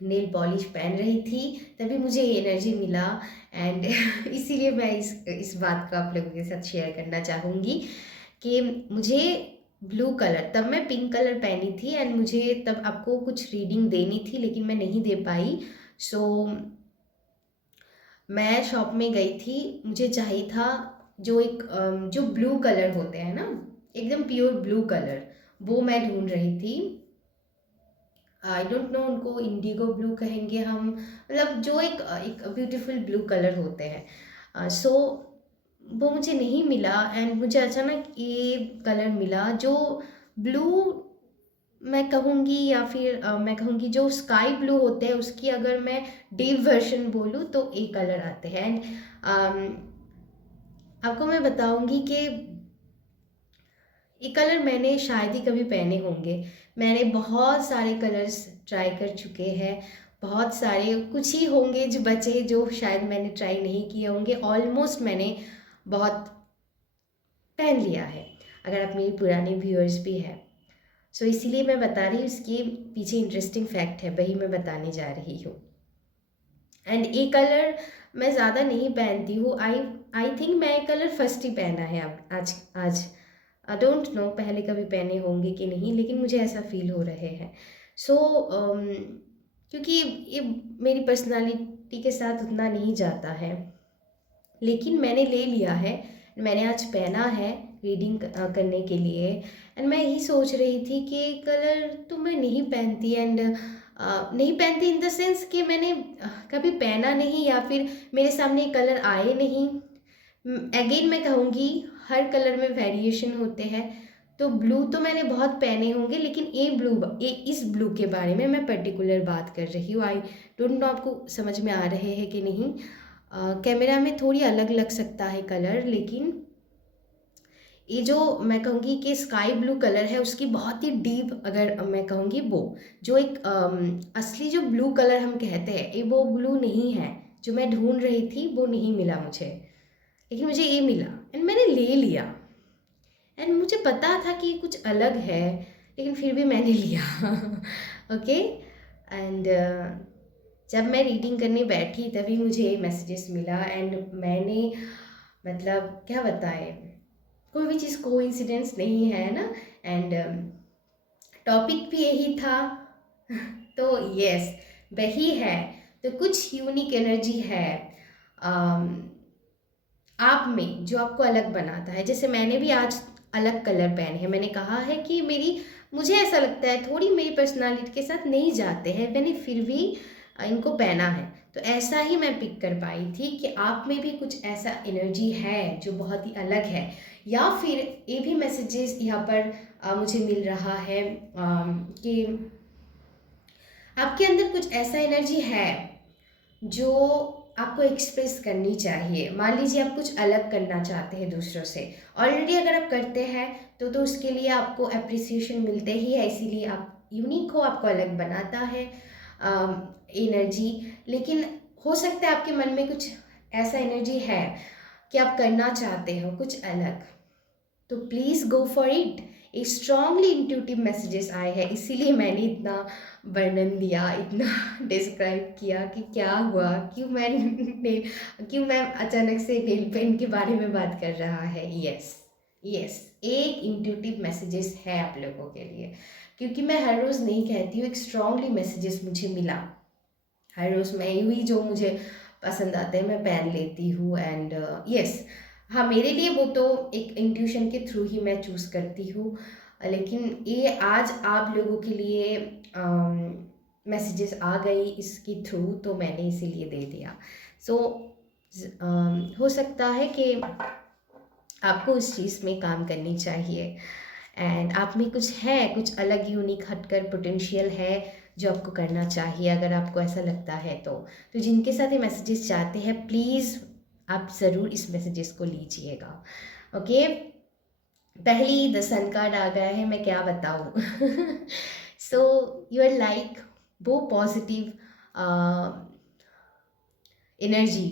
नेल पॉलिश पहन रही थी, तभी मुझे ये एनर्जी मिला, एंड इसीलिए मैं इस बात को आप लोगों के साथ शेयर करना चाहूँगी कि मुझे ब्लू कलर, तब मैं पिंक कलर पहनी थी, एंड मुझे तब आपको कुछ रीडिंग देनी थी लेकिन मैं नहीं दे पाई। सो मैं शॉप में गई थी, मुझे चाहिए था जो ब्लू कलर होते हैं ना, एकदम प्योर ब्लू कलर, वो मैं ढूंढ रही थी। आई डोंट नो, उनको इंडिगो ब्लू कहेंगे हम, मतलब जो एक ब्यूटीफुल ब्लू कलर होते हैं। सो वो मुझे नहीं मिला, एंड मुझे अचानक ये कलर मिला जो ब्लू मैं कहूँगी, या फिर मैं कहूँगी जो स्काई ब्लू होते हैं, उसकी अगर मैं डीप वर्जन बोलूँ तो ये कलर आते हैं। एंड आपको मैं बताऊँगी कि ये कलर मैंने शायद ही कभी पहने होंगे, मैंने बहुत सारे कलर्स ट्राई कर चुके हैं, बहुत सारे, कुछ ही होंगे जो बचे जो शायद मैंने ट्राई नहीं किए होंगे, ऑलमोस्ट मैंने बहुत पहन लिया है, अगर आप मेरी पुरानी व्यूअर्स भी हैं। सो इसीलिए मैं बता रही हूँ, इसके पीछे इंटरेस्टिंग फैक्ट है, वही मैं बताने जा रही हूँ। एंड ये कलर मैं ज़्यादा नहीं पहनती हूँ। आई थिंक मैं ये कलर फर्स्ट ही पहना है अब आज आज। आई डोंट नो पहले कभी पहने होंगे कि नहीं, लेकिन मुझे ऐसा फील हो रहे हैं। सो क्योंकि ये मेरी पर्सनालिटी के साथ उतना नहीं जाता है, लेकिन मैंने ले लिया है। मैंने आज पहना है रीडिंग करने के लिए। एंड मैं यही सोच रही थी कि कलर तो मैं नहीं पहनती, एंड नहीं पहनती इन द सेंस कि मैंने कभी पहना नहीं, या फिर मेरे सामने कलर आए नहीं। अगेन मैं कहूँगी हर कलर में वेरिएशन होते हैं। तो ब्लू तो मैंने बहुत पहने होंगे, लेकिन इस ब्लू के बारे में मैं पर्टिकुलर बात कर रही हूँ। आई डोंट नो आपको समझ में आ रहे हैं कि नहीं। कैमरा में थोड़ी अलग लग सकता है कलर, लेकिन ये जो मैं कहूँगी कि स्काई ब्लू कलर है उसकी बहुत ही डीप, अगर मैं कहूँगी वो जो एक असली जो ब्लू कलर हम कहते हैं, ये वो ब्लू नहीं है। जो मैं ढूंढ रही थी वो नहीं मिला मुझे, लेकिन मुझे ये मिला एंड मैंने ले लिया। एंड मुझे पता था कि ये कुछ अलग है, लेकिन फिर भी मैंने लिया। ओके। एंड जब मैं रीडिंग करने बैठी तभी मुझे मैसेजेस मिला, एंड मैंने मतलब क्या बताएं, कोई भी चीज़ कोइंसिडेंस नहीं है ना। एंड टॉपिक भी यही था। तो यस, वही है। तो कुछ यूनिक एनर्जी है आप में जो आपको अलग बनाता है। जैसे मैंने भी आज अलग कलर पहने हैं। मैंने कहा है कि मुझे ऐसा लगता है थोड़ी मेरी पर्सनालिटी के साथ नहीं जाते हैं, मैंने फिर भी इनको पहना है। तो ऐसा ही मैं पिक कर पाई थी कि आप में भी कुछ ऐसा एनर्जी है जो बहुत ही अलग है। या फिर ये भी मैसेजेस यहाँ पर मुझे मिल रहा है कि आपके अंदर कुछ ऐसा एनर्जी है जो आपको एक्सप्रेस करनी चाहिए। मान लीजिए आप कुछ अलग करना चाहते हैं दूसरों से। ऑलरेडी अगर आप करते हैं तो उसके लिए आपको अप्रिसिएशन मिलते ही है, इसीलिए आप यूनिक हो, आपको अलग बनाता है एनर्जी। लेकिन हो सकता है आपके मन में कुछ ऐसा एनर्जी है कि आप करना चाहते हो कुछ अलग, तो प्लीज़ गो फॉर इट। एक स्ट्रांगली इंट्यूटिव मैसेजेस आए हैं, इसीलिए मैंने इतना वर्णन दिया, इतना डिस्क्राइब किया कि क्या हुआ, क्यों मैं अचानक से नेल पेंट के बारे में बात कर रहा है। यस यस, एक इंट्यूटिव मैसेजेस है आप लोगों के लिए, क्योंकि मैं हर रोज़ नहीं कहती हूँ। एक स्ट्रांगली मैसेजेस मुझे मिला हर रोज़, मैं यूँ ही जो मुझे पसंद आते हैं मैं पहन लेती हूँ। एंड यस, हाँ, मेरे लिए वो तो एक इंट्यूशन के थ्रू ही मैं चूज़ करती हूँ। लेकिन ये आज आप लोगों के लिए मैसेजेस आ गई इसके थ्रू, तो मैंने इसीलिए दे दिया। सो हो सकता है कि आपको उस चीज़ में काम करनी चाहिए। एंड आप में कुछ है, कुछ अलग यूनिक हटकर पोटेंशियल है जो आपको करना चाहिए, अगर आपको ऐसा लगता है तो जिनके साथ ये मैसेजेस जाते हैं प्लीज़ आप ज़रूर इस मैसेजेस को लीजिएगा। ओके, पहली द सन कार्ड आ गया है, मैं क्या बताऊँ। सो यू आर लाइक वो पॉजिटिव एनर्जी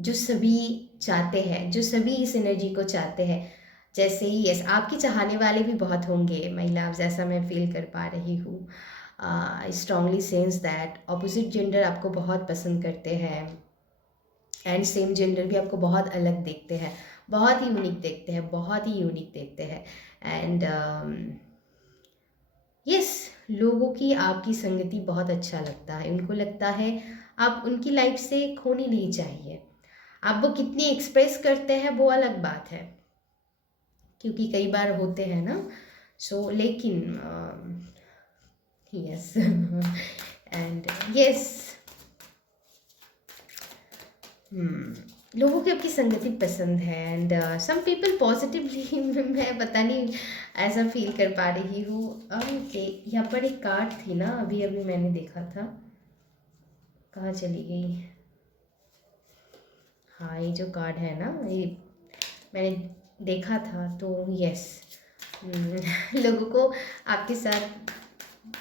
जो सभी चाहते हैं, जो सभी इस एनर्जी को चाहते हैं। जैसे ही यस, आपके चाहने वाले भी बहुत होंगे माय लव, जैसा मैं फील कर पा रही हूँ। I strongly sense that opposite gender आपको बहुत पसंद करते हैं, एंड सेम जेंडर भी आपको बहुत अलग देखते हैं, बहुत ही यूनिक देखते हैं, बहुत ही यूनिक देखते हैं। एंड यस, लोगों की आपकी संगति बहुत अच्छा लगता है, उनको लगता है आप उनकी लाइफ से खोनी नहीं चाहिए। आप वो कितनी एक्सप्रेस करते हैं वो अलग बात है, क्योंकि कई बार होते हैं ना। सो लेकिन यस एंड यस, लोगों की आपकी संगति पसंद है। एंड सम पीपल पॉजिटिवली मैं पता नहीं ऐसा फील कर पा रही हूँ। ओके, यहाँ पर एक कार्ड थी ना, अभी अभी मैंने देखा था, कहाँ चली गई। हाँ, ये जो कार्ड है ना, ये मैंने देखा था। तो यस, लोगों को आपके साथ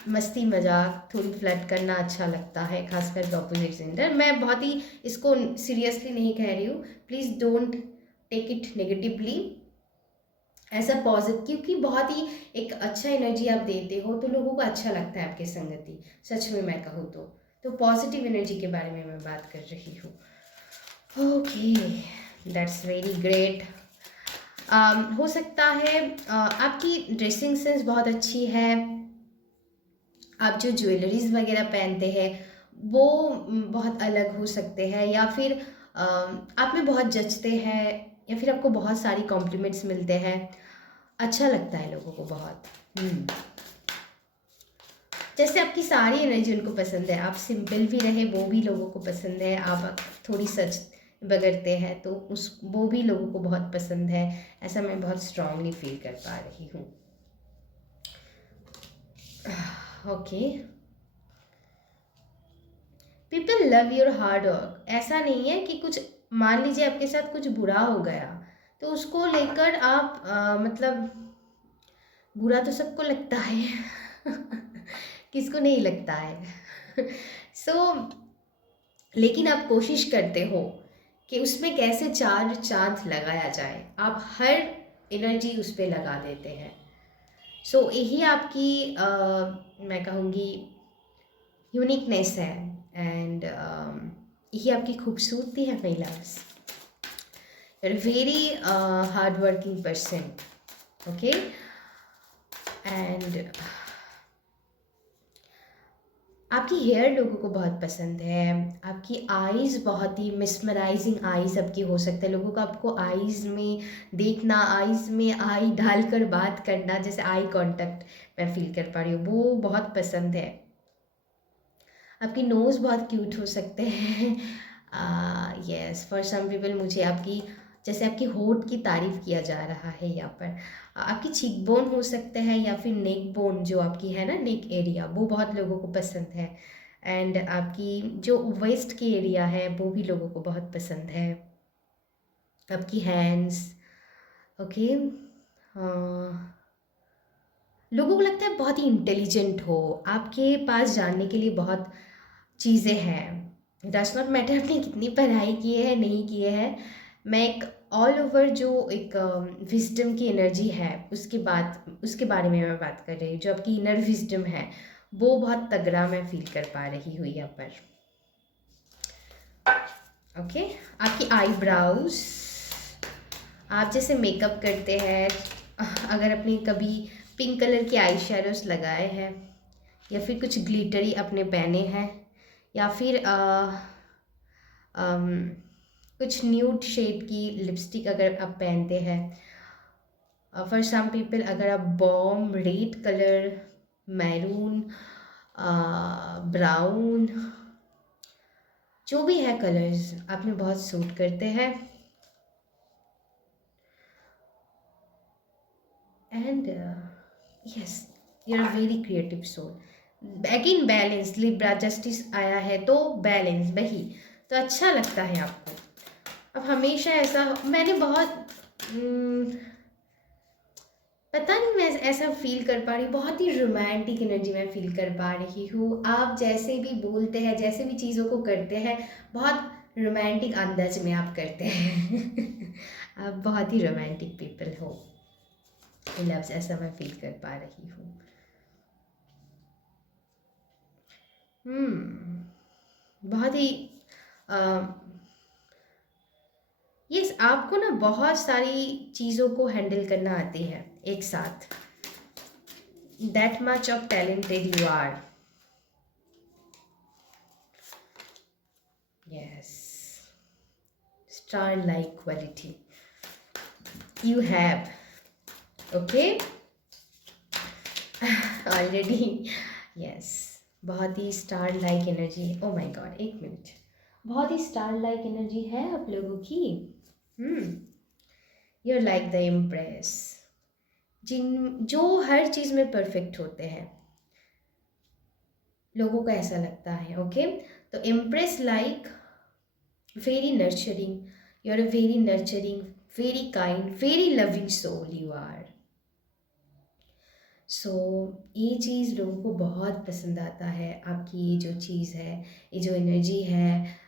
मस्ती मजाक थोड़ी फ्लर्ट करना अच्छा लगता है, खासकर ऑपोजिट जेंडर। मैं बहुत ही इसको सीरियसली नहीं कह रही हूँ, please don't take it negatively, ऐसा पॉजिटिव, क्योंकि बहुत ही एक अच्छा एनर्जी आप देते हो तो लोगों को अच्छा लगता है आपकी संगति। सच में मैं कहूँ तो पॉजिटिव एनर्जी के बारे में मैं बात कर रही हूँ। Okay, that's very great. हो सकता है आपकी ड्रेसिंग सेंस बहुत अच्छी है, आप जो ज्वेलरीज वगैरह पहनते हैं वो बहुत अलग हो सकते हैं, या फिर आप में बहुत जचते हैं, या फिर आपको बहुत सारी कॉम्प्लीमेंट्स मिलते हैं, अच्छा लगता है लोगों को बहुत। जैसे आपकी सारी एनर्जी उनको पसंद है, आप सिंपल भी रहे वो भी लोगों को पसंद है, आप थोड़ी सच बगड़ते हैं तो उस वो भी लोगों को बहुत पसंद है, ऐसा मैं बहुत स्ट्रांगली फील कर पा रही हूँ। Okay, people love your hard work. ऐसा नहीं है कि कुछ, मान लीजिए आपके साथ कुछ बुरा हो गया तो उसको लेकर आप मतलब बुरा तो सबको लगता है किसको नहीं लगता है सो लेकिन आप कोशिश करते हो कि उसमें कैसे चार चांद लगाया जाए, आप हर एनर्जी उस पर लगा देते हैं। सो यही आपकी मैं कहूँगी यूनिकनेस है, एंड यही आपकी खूबसूरती है my loves. You're a very hard working person, okay? And आपकी हेयर लोगों को बहुत पसंद है, आपकी आईज़ बहुत ही मिसमराइजिंग आईज़ आपकी हो सकते हैं, लोगों को आपको आईज़ में देखना, आईज़ में आई डालकर बात करना, जैसे आई कांटेक्ट मैं फील कर पा रही हूँ, वो बहुत पसंद है। आपकी नोज़ बहुत क्यूट हो सकते हैं यस फॉर सम पीपल। मुझे आपकी, जैसे आपकी होठ की तारीफ़ किया जा रहा है यहाँ पर, आपकी चीक बोन हो सकते हैं, या फिर नेक बोन जो आपकी है ना, नेक एरिया, वो बहुत लोगों को पसंद है। एंड आपकी जो वेस्ट की एरिया है वो भी लोगों को बहुत पसंद है। आपकी हैंड्स, ओके, लोगों को लगता है बहुत ही इंटेलिजेंट हो, आपके पास जानने के लिए बहुत चीज़ें हैं। डज नॉट मैटर आपने कितनी पढ़ाई की है नहीं की है, मैं एक ऑल ओवर जो एक विजडम की एनर्जी है उसके बारे में मैं बात कर रही हूँ। जो आपकी इनर विजडम है वो बहुत तगड़ा मैं फील कर पा रही हूँ यहाँ पर। ओके, आपकी आईब्राउज, आप जैसे मेकअप करते हैं, अगर अपनी कभी पिंक कलर के आई शेडोज लगाए हैं, या फिर कुछ ग्लिटरी अपने पहने हैं, या फिर कुछ न्यूड शेड की लिपस्टिक अगर आप पहनते हैं, फॉर सम पीपल अगर आप बॉम रेड कलर, मैरून, ब्राउन, जो भी है कलर्स आप में बहुत सूट करते हैं। And yes, you are very creative soul. Again balance, Libra justice आया है तो बैलेंस वही तो अच्छा लगता है आपको। अब हमेशा ऐसा मैंने बहुत पता नहीं, मैं ऐसा फील कर पा रही हूँ, बहुत ही रोमांटिक एनर्जी मैं फील कर पा रही हूँ। आप जैसे भी बोलते हैं, जैसे भी चीज़ों को करते हैं, बहुत रोमांटिक अंदाज में आप करते हैं आप बहुत ही रोमांटिक पीपल हो लव्स, ऐसा मैं फील कर पा रही हूँ। बहुत ही यस, आपको ना बहुत सारी चीज़ों को हैंडल करना आती है एक साथ। That much of talented you are. Yes, star like quality you have, okay already yes, बहुत ही star like energy. Oh my god, एक मिनट, बहुत ही स्टार लाइक एनर्जी है आप लोगों की। You are like the empress, जो हर चीज़ में परफेक्ट होते हैं, लोगों को ऐसा लगता है। ओके, तो empress like very nurturing, you are a very nurturing, very kind, very loving soul you are. So ये चीज़ लोगों को बहुत पसंद आता है, आपकी ये जो चीज़ है, ये जो एनर्जी है,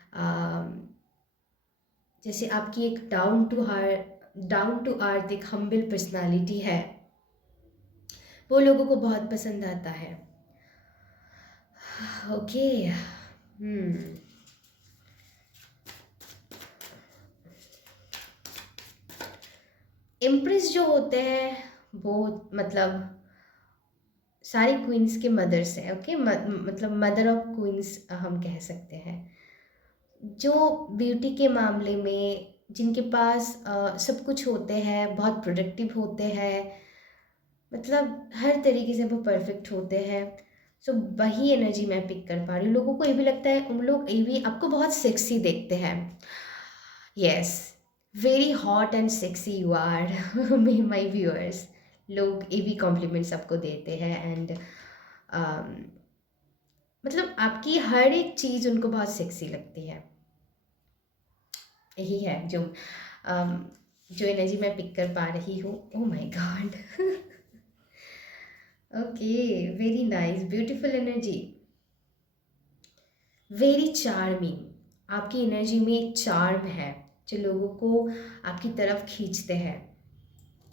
जैसे आपकी एक डाउन टू अर्थ एक हम्बल पर्सनालिटी है, वो लोगों को बहुत पसंद आता है। ओके, हम्म इम्प्रेस जो होते हैं वो मतलब सारी क्वींस के मदर्स हैं, ओके, मतलब मदर ऑफ क्वींस हम कह सकते हैं, जो ब्यूटी के मामले में जिनके पास सब कुछ होते हैं, बहुत प्रोडक्टिव होते हैं, मतलब हर तरीके से वो परफेक्ट होते हैं। सो वही एनर्जी मैं पिक कर पा रही हूँ। लोगों को ये भी लगता है, उन लोग ये भी आपको बहुत सेक्सी देखते हैं। Yes, very hot and sexy you are my viewers. लोग ये भी कॉम्प्लीमेंट्स आपको देते हैं एंड मतलब आपकी हर एक चीज़ उनको बहुत सेक्सी लगती है। यही है जो जो एनर्जी मैं पिक कर पा रही हूँ। Oh my God okay, very nice, beautiful energy, very charming. आपकी एनर्जी में एक चार्म है जो लोगों को आपकी तरफ खींचते हैं।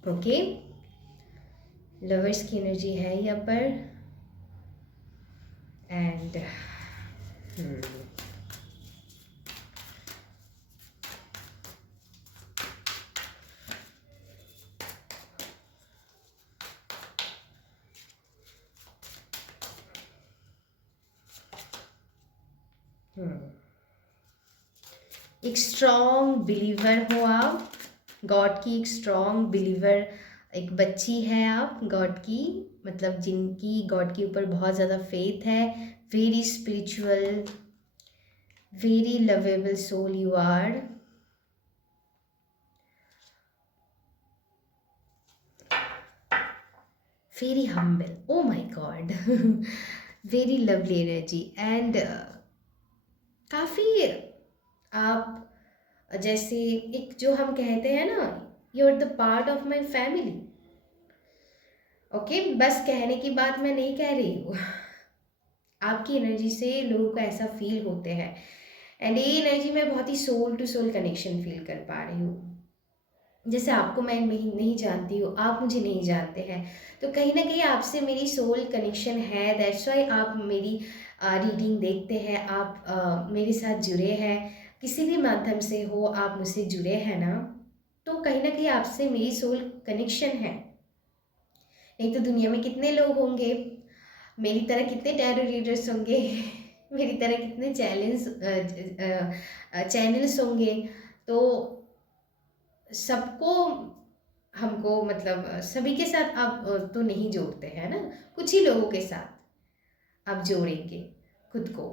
ओके, लवर्स की एनर्जी है यहाँ पर एंड एक स्ट्रॉन्ग बिलीवर हो आप, गॉड की एक स्ट्रॉन्ग बिलीवर, एक बच्ची है आप गॉड की, मतलब जिनकी गॉड के ऊपर बहुत ज़्यादा फेथ है। Very spiritual, very lovable soul you are. Very humble, oh my God very lovely energy and काफ़ी आप जैसे एक जो हम कहते हैं ना, you are the part of my family. Okay, बस कहने की बात मैं नहीं कह रही हूँ आपकी एनर्जी से लोगों को ऐसा फील होते हैं एंड ये एनर्जी मैं बहुत ही soul to soul connection feel कर पा रही हूँ। जैसे आपको मैं नहीं जानती हूँ, आप मुझे नहीं जानते हैं, तो कहीं ना कहीं आपसे मेरी सोल कनेक्शन है। दैट्स वाई आप मेरी रीडिंग देखते हैं, आप मेरे साथ जुड़े हैं, किसी भी माध्यम से हो आप मुझसे जुड़े हैं ना, तो कहीं ना कहीं आपसे मेरी सोल कनेक्शन है। नहीं तो दुनिया में कितने लोग होंगे, मेरी तरह कितने टैरो रीडर्स होंगे मेरी तरह कितने चैनल्स होंगे, तो सबको हमको मतलब सभी के साथ आप तो नहीं जोड़ते हैं ना, कुछ ही लोगों के साथ आप जोड़ेंगे खुद को।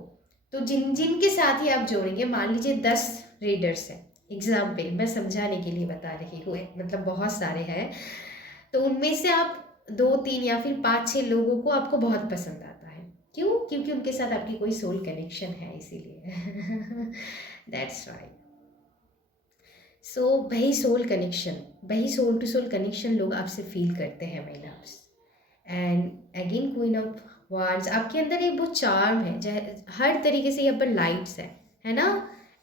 तो जिन जिन के साथ ही आप जोड़ेंगे, मान लीजिए 10 रीडर्स हैं, एग्जाम्पल मैं समझाने के लिए बता रही हूँ, मतलब बहुत सारे हैं, तो उनमें से आप 2 3 या फिर 5 6 लोगों को आपको बहुत पसंद आता है। क्यों? क्योंकि उनके साथ आपकी कोई सोल कनेक्शन है, इसीलिए दैट्स वाई। सो वही सोल कनेक्शन, वही सोल टू सोल कनेक्शन लोग आपसे फील करते हैं my loves. And again queen of wands, आपके अंदर एक वो चार्म है, हर तरीके से यहाँ पर लाइट्स है ना,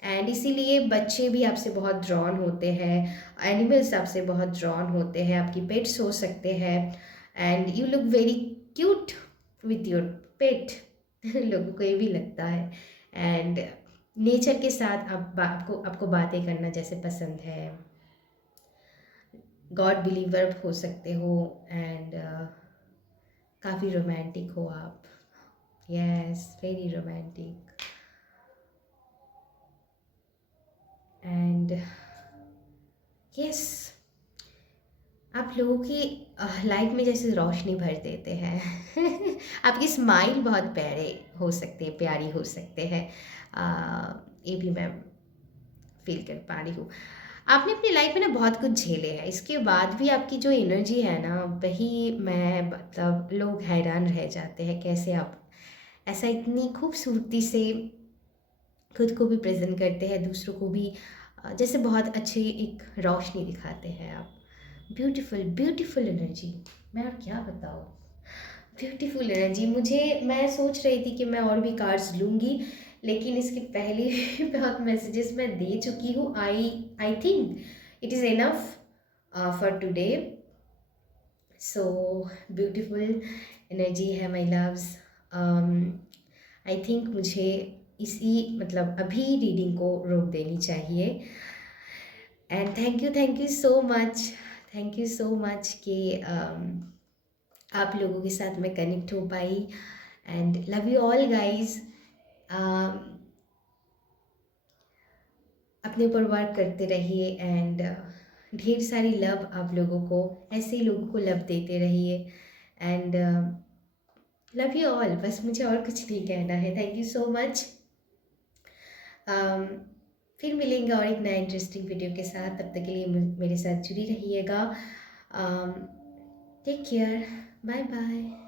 एंड इसीलिए बच्चे भी आपसे बहुत ड्रॉन होते हैं, एनिमल्स आपसे बहुत ड्रॉन होते हैं, आपकी पेट्स हो सकते हैं and you look very cute with your पेट लोगों को ये भी लगता है एंड नेचर के साथ आपको आपको बातें करना जैसे पसंद है, गॉड बिलीवर हो सकते हो एंड काफ़ी रोमांटिक हो आप। Yes, very romantic and yes, आप लोगों की लाइफ में जैसे रोशनी भर देते हैं आपकी स्माइल बहुत प्यारे हो सकते हैं, प्यारी हो सकते हैं, ये भी मैं फील कर पा रही हूँ। आपने अपनी लाइफ में ना बहुत कुछ झेले हैं, इसके बाद भी आपकी जो एनर्जी है ना, वही मैं मतलब लोग हैरान रह जाते हैं कैसे आप ऐसा इतनी खूबसूरती से खुद को भी प्रेजेंट करते हैं, दूसरों को भी जैसे बहुत अच्छी एक रोशनी दिखाते हैं आप। ब्यूटीफुल ब्यूटीफुल एनर्जी, मैं और क्या बताऊँ, ब्यूटीफुल एनर्जी। मैं सोच रही थी कि मैं और भी कार्ड्स लूँगी, लेकिन इसके पहले भी बहुत मैसेजेस मैं दे चुकी हूँ। I think it is enough for today. So beautiful energy है माय लव्स। आई थिंक मुझे इसी मतलब अभी रीडिंग को रोक देनी चाहिए। And thank you so much, thank you so much कि आप लोगों के साथ मैं कनेक्ट हो पाई। And love you all guys. अपने ऊपर वर्क करते रहिए एंड ढेर सारी लव आप लोगों को, ऐसे ही लोगों को लव देते रहिए। एंड लव यू ऑल, बस मुझे और कुछ नहीं कहना है। Thank you so much. फिर मिलेंगे और एक नया इंटरेस्टिंग वीडियो के साथ। तब तक के लिए मेरे साथ जुड़ी रहिएगा। Take care, bye bye.